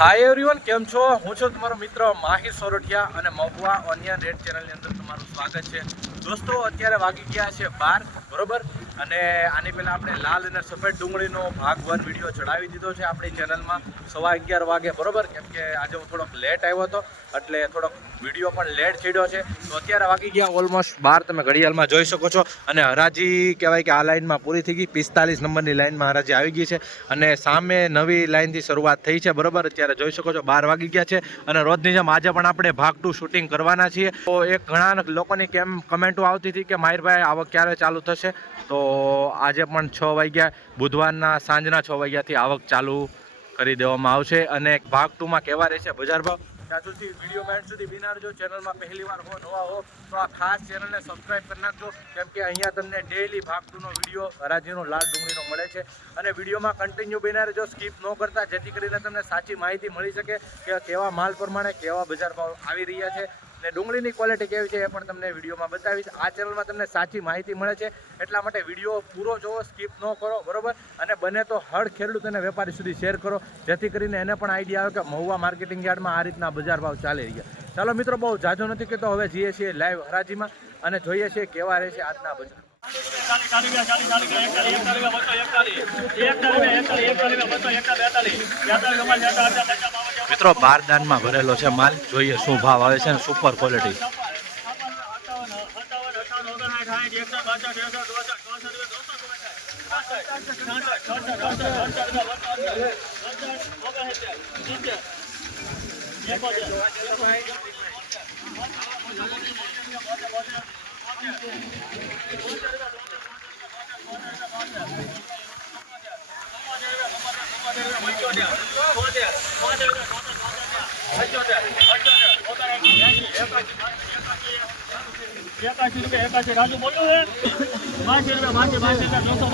Hi everyone કેમ છો? હું છું તમારો મિત્ર માહી સોરઠિયા અને મહુવા ઓનિયન રેડ ચેનલની અંદર તમારું સ્વાગત છે. દોસ્તો, અત્યારે વાગી ગયા છે બાર બરોબર? અને આની પહેલાં આપણે લાલ અને સફેદ ડુંગળીનો ભાગ વન વીડિયો ચડાવી દીધો છે આપણી ચેનલમાં સવા અગિયાર વાગે, બરોબર? કેમ કે આજે હું થોડોક લેટ આવ્યો હતો, એટલે થોડોક વીડિયો પણ લેટ છેડ્યો છે. તો અત્યારે વાગી ગયા ઓલમોસ્ટ બાર, તમે ઘડિયાળમાં જોઈ શકો છો. અને હરાજી કહેવાય કે આ લાઇનમાં પૂરી થઈ ગઈ. પિસ્તાલીસ નંબરની લાઇનમાં હરાજી આવી ગઈ છે. અને સામે નવી લાઇનથી શરૂઆત થઈ છે, બરોબર? અત્યારે જોઈ શકો છો, બાર વાગી ગયા છે. અને રોજની જેમ આજે પણ આપણે ભાગ ટુ શૂટિંગ કરવાના છીએ. તો એક ઘણા લોકોની કેમ કમેન્ટો આવતી હતી કે, માહિરભાઈ, આવક ક્યારે ચાલુ થશે? તો આજે પણ છ વાગ્યા, બુધવારના સાંજના છ વાગ્યાથી આવક ચાલુ કરી દેવામાં આવશે. અને ભાગ ટુમાં કેવા રહેશે, બજાર ભાવ. ત્યાં સુધી વીડિયો સુધી બિના જો ચેનલમાં પહેલી વાર હો, નવા હો, તો આ ખાસ ચેનલને સબસ્ક્રાઇબ કરી નાખજો. કેમ કે અહીંયા તમને ડેઈલી ભાગ ટુનો વીડિયો, હરાજીનો, લાલ ડુંગળીનો મળે છે. અને વિડીયોમાં કન્ટિન્યુ બિના જો સ્કીપ ન કરતા, જેથી કરીને તમને સાચી માહિતી મળી શકે કે કેવા માલ પ્રમાણે કેવા બજાર ભાવ આવી રહ્યા છે. ને ડુંગળીની ક્વોલિટી કેવી છે એ પણ તમને વિડીયોમાં બતાવીશ. આ ચેનલમાં તમને સાચી માહિતી મળે છે, એટલા માટે વીડિયો પૂરો જોવો સ્કીપ ન કરો, બરોબર? અને બને તો હળ ખેડૂત અને વેપારી સુધી શેર કરો, જેથી કરીને એને પણ આઈડિયા આવે કે મહુવા માર્કેટિંગ યાર્ડમાં આ રીતના બજાર ભાવ ચાલી રહ્યા ચાલો મિત્રો, બહુ જાજો નથી કહેતો, હવે જઈએ છીએ લાઈવ હરાજીમાં અને જોઈએ છીએ કેવા રહેશે આજના બજાર. મિત્રો બારદાનમાં ભરેલો છે માલ. જોઈએ શું ભાવ આવે છે ને સુપર ક્વોલિટી એકાશી રૂપિયા એકાશી રાજુ બોલ્યું છે બાસી રૂપિયા બાસી બાસી નવસો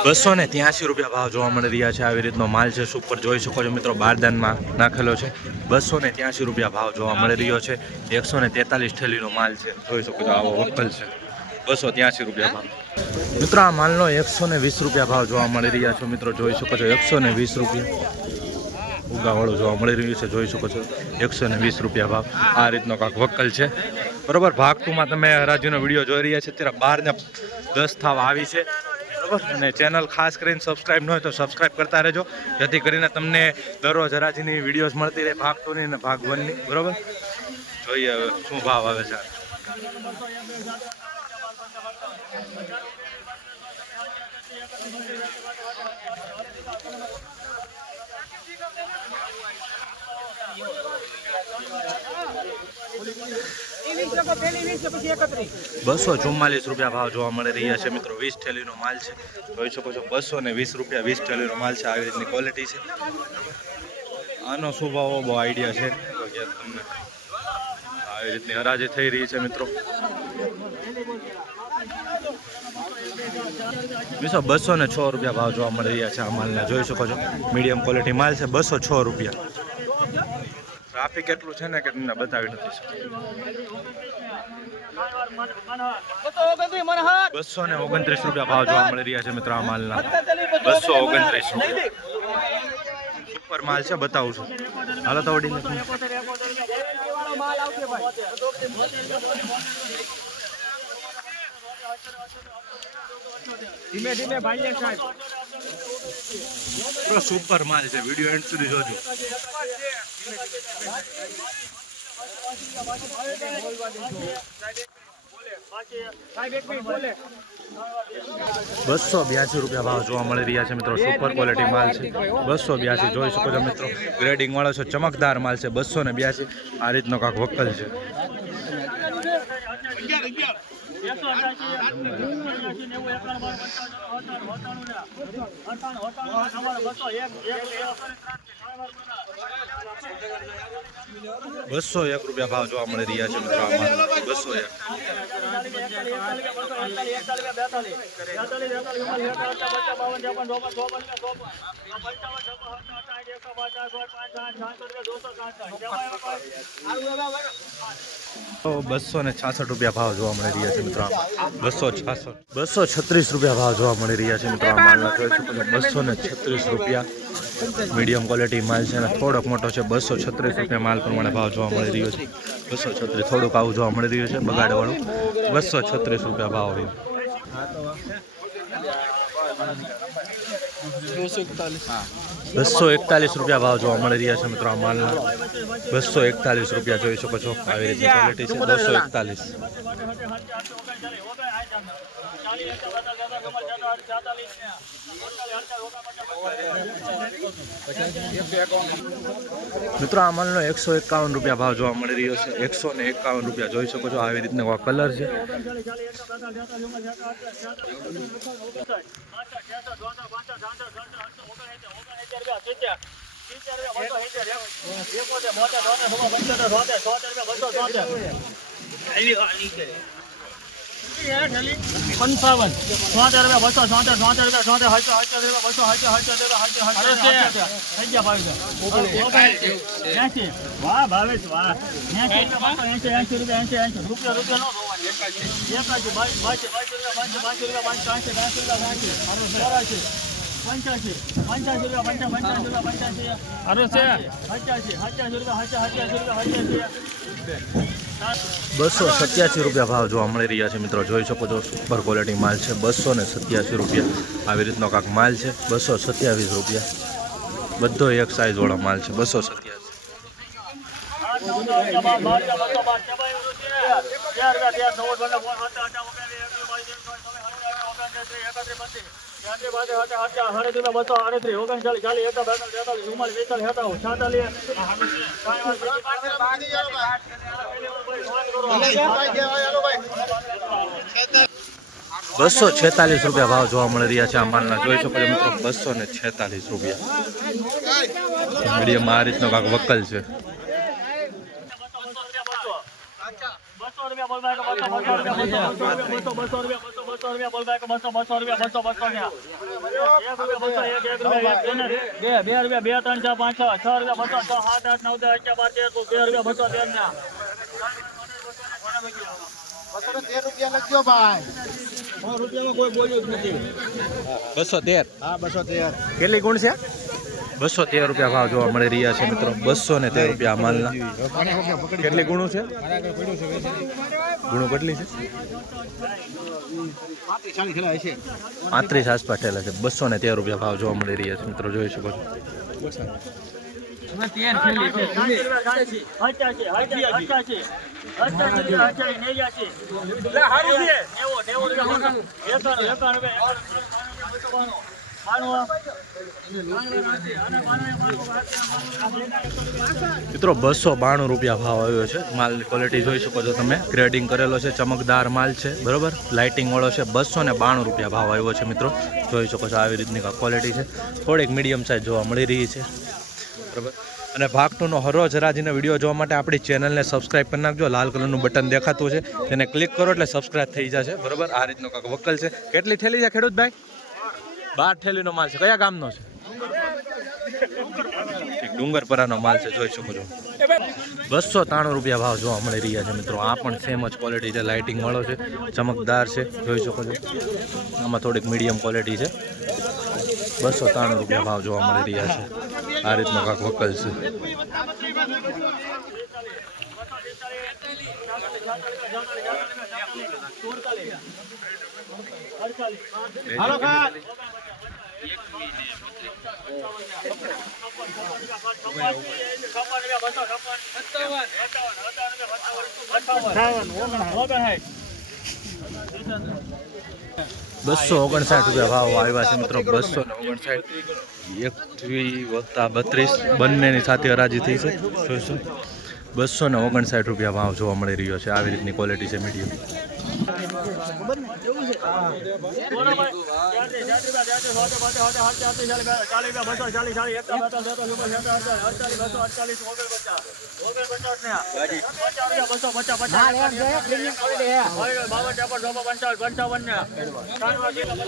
બસો ને ત્યાંસી રૂપિયા ભાવ જોવા મળી રહ્યા છે. આવી રીતનો માલ છે. સુપર જોઈ શકો છો મિત્રો, બારદાનમાં નાખેલો છે. બસો ને ત્યાંસી રૂપિયા ભાવ જોવા મળી રહ્યો છે. એકસો ને તેતાલીસ થેલીનો માલ છે. જોઈ શકો છો, આવો વકલ છે. બસો ત્યાંસી રૂપિયા ભાવ. મિત્રો, આ માલનો એકસો ને વીસ રૂપિયા ભાવ જોવા મળી રહ્યા છો મિત્રો. જોઈ શકો છો એકસો ને વીસ રૂપિયા. ઉગાવાળું જોવા મળી રહ્યું છે. જોઈ શકો છો એકસો ને વીસ રૂપિયા ભાવ. આ રીતનો કાંક વક્કલ છે. બરોબર ભાગ ટુમાં તમે હરાજીનો વીડિયો જોઈ રહ્યા છે. અત્યારે બાર ને દસ થાવ આવી છે. બરોબર? અને ચેનલ ખાસ કરીને સબસ્ક્રાઇબ ન હોય તો સબસ્ક્રાઇબ કરતા રહેજો. જેથી કરીને તમને દરરોજ હરાજીની વિડીયોઝ મળતી રહે ભાગ ટુની અને ભાગ વનની બરાબર? જોઈએ હવે શું ભાવ આવે છે. બસો ચુમ્માલીસ રૂપિયા ભાવ જોવા મળી રહ્યા છે મિત્રો. વીસ થેલીનો માલ છે. જોઈ શકો છો, બસો ને વીસ રૂપિયા વીસ થેલીનો માલ છે. આવી રીતની ક્વોલિટી છે. આનો શું બહુ આઈડિયા છે. તો તમને આવી રીતની હરાજી થઈ રહી છે મિત્રો. મિત્રો, બસો ને છ રૂપિયા ભાવ જોવા મળી રહ્યા છે આ માલના. જોઈ શકો છો મીડિયમ ક્વોલિટી માલ છે, બસો છ રૂપિયા. ટ્રાફિક એટલું છે ને કે તમને બતાવી નથી બસો ને ઓગણત્રીસ રૂપિયા ભાવ જોવા મળી રહ્યા છે મિત્રો આ માલના. બસો ઓગણત્રીસ રૂપિયા. માલ છે, બતાવું છું. હાલો તો વડીને ધીમે ધીમે ભાઈ સાહેબ. સુપર માલ છે વીડિયો એન્ડ સુધી જોજો. બસો બ્યાસી રૂપિયા ભાવ જોવા મળી રહ્યા છે મિત્રો સુપર ક્વોલિટી માલ છે. બસો બ્યાસી જોઈ શકો છો મિત્રો. ગ્રેડિંગ વાળો છે, ચમકદાર માલ છે, બસો ને બ્યાસી. આ રીતનો કાંક વકલ છે. એકસો પંચાવન તમારે બસો એક રૂપિયા ભાવ જોવા મળી રહ્યા છે મિત્રો બસો એક. તો બસો ને છાસઠ રૂપિયા ભાવ જોવા મળી રહ્યા છે મિત્રો બસો છાસઠ. બસો છત્રીસ રૂપિયા ભાવ જોવા મળી રહ્યા છે મિત્રો આ માલના જોઈ શકો છો બસો ને છત્રીસ રૂપિયા મીડિયમ ક્વોલિટી માલ છે અને થોડોક મોટો છે બસો છત્રીસ રૂપિયા માલ પ્રમાણે ભાવ જોવા મળી રહ્યો છે. બસો છત્રીસ થોડુંક આવું જોવા મળી રહ્યું છે બગાડવાળું. બસો છત્રીસ રૂપિયા ભાવ હોય. બસો એકતાલીસ. રૂપિયા ભાવ જોવા મળી રહ્યા છે મિત્રો આ માલના બસો એકતાલીસ રૂપિયા જોઈ શકો છો. આવી રીતે બસો એકતાલીસ. મિત્રો, આ એકસો એકાવન રૂપિયા ભાવ જોવા મળી રહ્યો છે. એકસો ને એકાવન રૂપિયા જોઈ શકો છો. આવી રીતનો કલર છે. પંચાવન છોતેર રૂપિયા બસો છોતેર છોતેર રૂપિયા છોતેર હચો હચો રૂપિયા બસો હચો હચો રૂપિયા હચો હચો થઈ ગયા એસી વાહ ભાવેશ વાહ એસી રૂપિયા એસી એસી રૂપિયા એસી એસી રૂપિયા રૂપિયા નો જોવાની એકાશી બાવીસ બાવીસ બાવીસ રૂપિયા બાવીસ બાવીસ રૂપિયા બાવીસ ત્રાસી ત્રાસી રૂપિયા ત્રાસી પંચ્યાસી પંચ્યાસી રૂપિયા પંચા પંચ્યાસી રૂપિયા પંચ્યાસી અરે છે હચ્યાસી હચ્યાસી રૂપિયા હચ્યાસી રૂપિયા હચ્યાસી બસો સત્યાસી રૂપિયા ભાવ જોવા મળી રહ્યા છે મિત્રો. જોઈ શકો છો સુપર ક્વોલિટી માલ છે. બસો ને સત્યાસી રૂપિયા આવી રીતનો કાંક માલ છે. બસો સત્યાવીસ રૂપિયા. બધો એક સાઇઝવાળો માલ છે. બસો સત્યાસી બસો છેતાલીસ. રૂપિયા ભાવ જોવા મળી રહ્યા છે આ માલના. જોઈ શકો છો મિત્રો બસો ને છેતાલીસ રૂપિયા. મીડિયમ આ રીતનો કાંક વકલ છે બસો રૂપિયા બોલ બાય બસો બસો રૂપિયા બસો બસો રૂપિયા બસો બસો રૂપિયા બોલ બાય બસો બસો રૂપિયા બસો બસો ને એક રૂપિયા બસો એક એક રૂપિયા એક બે રૂપિયા બે ત્રણ ચાર પાંચ છ છ રૂપિયા બસો છ સાત આઠ નવ દસ અગિયાર બાર તેર. બે રૂપિયા બસો તેર નથી બસો તેર. હા બસો તેર. કેટલી ગુણ છે? બસો તેર રૂપિયા ભાવ જોવા મળી રહ્યા છે મિત્રો. બસો ને તેર રૂપિયા માલના. કેટલી ગુણું છે? ગુણું કેટલી છે? પાંત્રીસ આસપાસ થયેલા છે. બસો ને તેર રૂપિયા ભાવ જોવા મળી રહ્યા છે મિત્રો. જોઈ શકો છો. મિત્રો, બસો બાણું રૂપિયા ભાવ આવ્યો છે. માલની ક્વોલિટી જોઈ શકો છો તમે. ગ્રેડિંગ કરેલો છે, ચમકદાર માલ છે, બરોબર? લાઇટિંગ વાળો છે, બસો ને બાણું રૂપિયા ભાવ આવ્યો છે, મિત્રો. જોઈ શકો છો આવી રીતની ક્વોલિટી છે. થોડીક મીડિયમ સાઇઝ જોવા મળી રહી છે. બરોબર? અને ભાગટુનો હરોજ હરાજીનો વીડિયો જોવા માટે આપણી ચેનલને સબસ્ક્રાઇબ કરી નાખજો. લાલ કલરનું બટન દેખાતું છે તેને ક્લિક કરો એટલે સબસ્ક્રાઇબ થઈ જશે. બરોબર? આ રીતનો કાંક વકલ છે. કેટલી થેલી છે ખેડૂત ભાઈ બાર થેલીનો માલ છે. કયા ગામનો છે? ડુંગરપરાનો માલ છે જોઈ શકો છો. બસો ત્રાણું રૂપિયા ભાવ જોવા મળી રહ્યા છે મિત્રો. આ પણ સેમ જ ક્વોલિટી છે. લાઇટિંગ વાળો છે. ચમકદાર છે. જોઈ શકો છો. આમાં થોડીક મીડિયમ ક્વોલિટી છે. બસો ત્રાણું રૂપિયા ભાવ જોવા મળી રહ્યા છે. આ રીતનો કાંક વકલ છે. બસો ઓગણસાઠ રૂપિયા ભાવ આવ્યા છે મિત્રો, બસો ઓગણસાઠ. એકવી વત્તા બત્રીસ, બંનેની સાથે હરાજી થઈ છે. જોઈશું બસો ને ઓગણસાઠ રૂપિયા ભાવ જોવા મળી રહ્યો છે. આવી રીતની ક્વોલિટી છે મીડિયમ.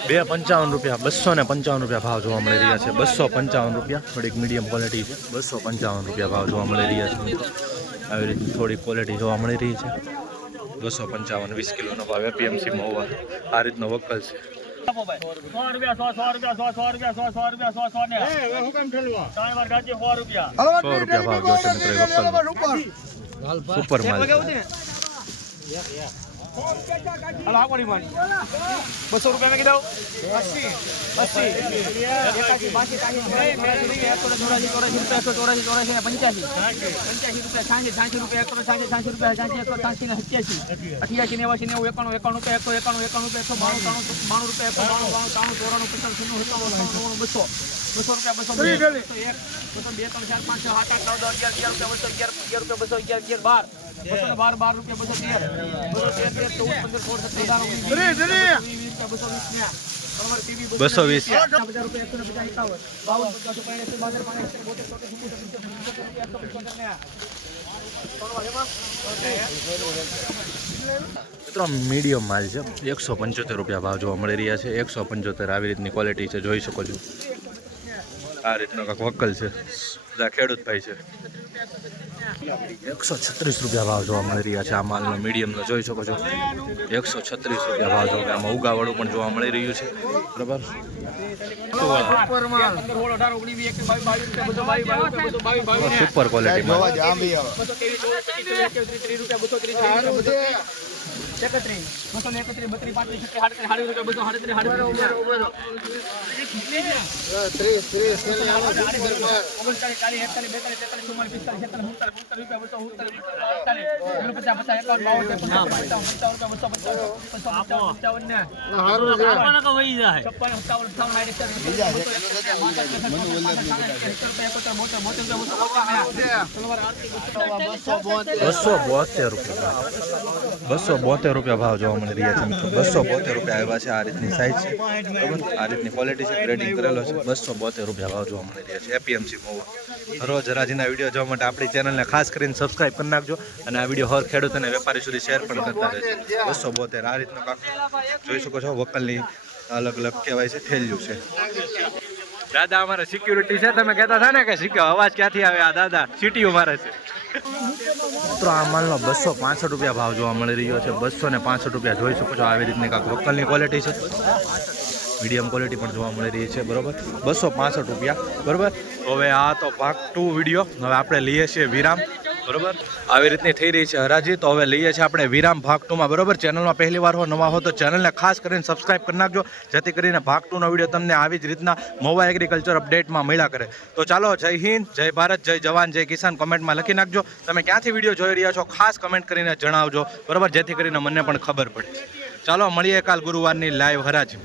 બે પંચાવન રૂપિયા, બસો ને પંચાવન રૂપિયા ભાવ જોવા મળી રહ્યા છે. બસો પંચાવન રૂપિયા, થોડીક મીડિયમ ક્વોલિટી છે. બસો પંચાવન રૂપિયા ભાવ જોવા મળી રહ્યા છે. આવી રીતે થોડી ક્વોલિટી જોવા મળી રહી છે. બસો પંચાવન વીસ કિલોનો ભાવ એપીએમસી મહુવા આ રીતનો વકલ છે સો રૂપિયા સો આ રૂપિયા માની બસો રૂપિયા સો સો રૂપિયા સો સો ને ત્રણ વાર ગાજી સો રૂપિયા સો રૂપિયા ભાવ જો છે મિત્રો એ વકલનો સુપર માલ છે. બસો રૂપિયા મેં કીધું અઠ્યાસી, નેવાસી, નેવું, એકાણું એકાણું રૂપિયા એકસો એકાણું એકાણું રૂપિયા, એકસો બાણું ત્રાણું બાણું રૂપિયા, એકસો બાણું બાણું ત્રાણું ચોરાણું અઠ્ઠાણું, નવ્વાણું બસો. બસો રૂપિયા, બસો બે. બસો બસો બે, ત્રણ, ચાર, પાંચ, છ, સાત, આઠ, નવ, દસ, અગિયાર અગિયાર રૂપિયા, બસો અગિયાર અગિયાર રૂપિયા, બસો અગિયાર અગિયાર, બાર. બસો બાર બાર રૂપિયા બસો તેર બસો તેર તેર ચૌદ પંદર સોળ સત્તર વીસ બસો મિત્રો મીડિયમ માલ છે. એકસો પંચોતેર રૂપિયા ભાવ જોવા મળી રહ્યા છે. એકસો પંચોતેર આવી રીતની ક્વોલિટી છે જોઈ શકો છો. આ રીતનો કાંક વકલ છે. બધા ખેડૂત ભાઈ છે. એકસો છત્રીસ રૂપિયા ભાવ જોવા મળી રહ્યા છે આ માલનો મીડિયમનો જોઈ શકો છો. એકસો છત્રીસ રૂપિયા ભાવ જોવા આમાં ઉગાવાળું પણ જોવા મળી રહ્યું છે. બરાબર? સુપર ક્વોલિટી એકત્રીસ બસો ને એકત્રીસ બત્રીસ પાંત્રીસ છત્રીસ સાડત્રીસ સાડી બસો સાડત્રીસ ત્રીસ ત્રીસ ઓગણચાલીસ ચાલીસ એકતાલીસ બેતાલીસ તેતાલીસ બસો બોતેર રૂપિયા. બસો બોતેર રૂપિયા ભાવ જોવા મળી રહ્યા છે મિત્રો. બસો બોતેર રૂપિયા આવ્યા છે આ રીતની સાઇઝ છે. બરાબર? આ રીતની ક્વોલિટી છે ગ્રેડિંગ કરેલો છે. બસો બોતેર રૂપિયા ભાવ જોવા મળી રહ્યા છે. એપીએમસી મોવા રોજ હરાજીના વીડિયો જોવા માટે આપણી ચેનલને ખાસ કરીને સબસ્ક્રાઈબ કરી નાખજો અને આ વીડિયો હર ખેડૂત અને વેપારી સુધી શેર પણ કરતા રહેજો. બસો બોતેર આ રીતનો કાંક જોઈ શકો છો વકલની અલગ અલગ કહેવાય છે, થેલ્યું છે. દાદા, અમારે સિક્યુરિટી છે. તમે કહેતા હતા ને કે અવાજ ક્યાંથી આવે? આ દાદા સીટીઓ મારે છે. મિત્રો આ માલનો બસો પાસઠ રૂપિયા ભાવ જોવા મળી રહ્યો છે. બસો ને પાસઠ રૂપિયા જોઈ શકો છો. આવી રીતની કાંક લોકલની ક્વોલિટી છે. મીડિયમ ક્વોલિટી પણ જોવા મળી રહી છે. બરોબર? બસો પાસઠ રૂપિયા. બરોબર? હવે આ તો ભાગ ટુ વીડિયો હવે આપણે લઈએ છીએ વિરામ. બરોબર? આવી રીતની થઈ રહી છે હરાજી. તો હવે લઈએ છીએ આપણે વિરામ ભાગ ટુમાં બરોબર? ચેનલમાં પહેલી વાર હો, નવા હો, તો ચેનલને ખાસ કરીને સબસ્ક્રાઇબ કરી નાખજો, જેથી કરીને ભાગ ટુનો વીડિયો તમને આવી જ રીતના મોવા એગ્રીકલ્ચર અપડેટમાં મળ્યા કરે. તો ચાલો, જય હિન્દ, જય ભારત, જય જવાન, જય કિસાન. કમેન્ટમાં લખી નાખજો. તમે ક્યાંથી વીડિયો જોઈ રહ્યા છો, ખાસ કમેન્ટ કરીને જણાવજો, બરોબર? જેથી કરીને મને પણ ખબર પડે. ચાલો, મળીએ કાલ ગુરુવારની લાઈવ હરાજી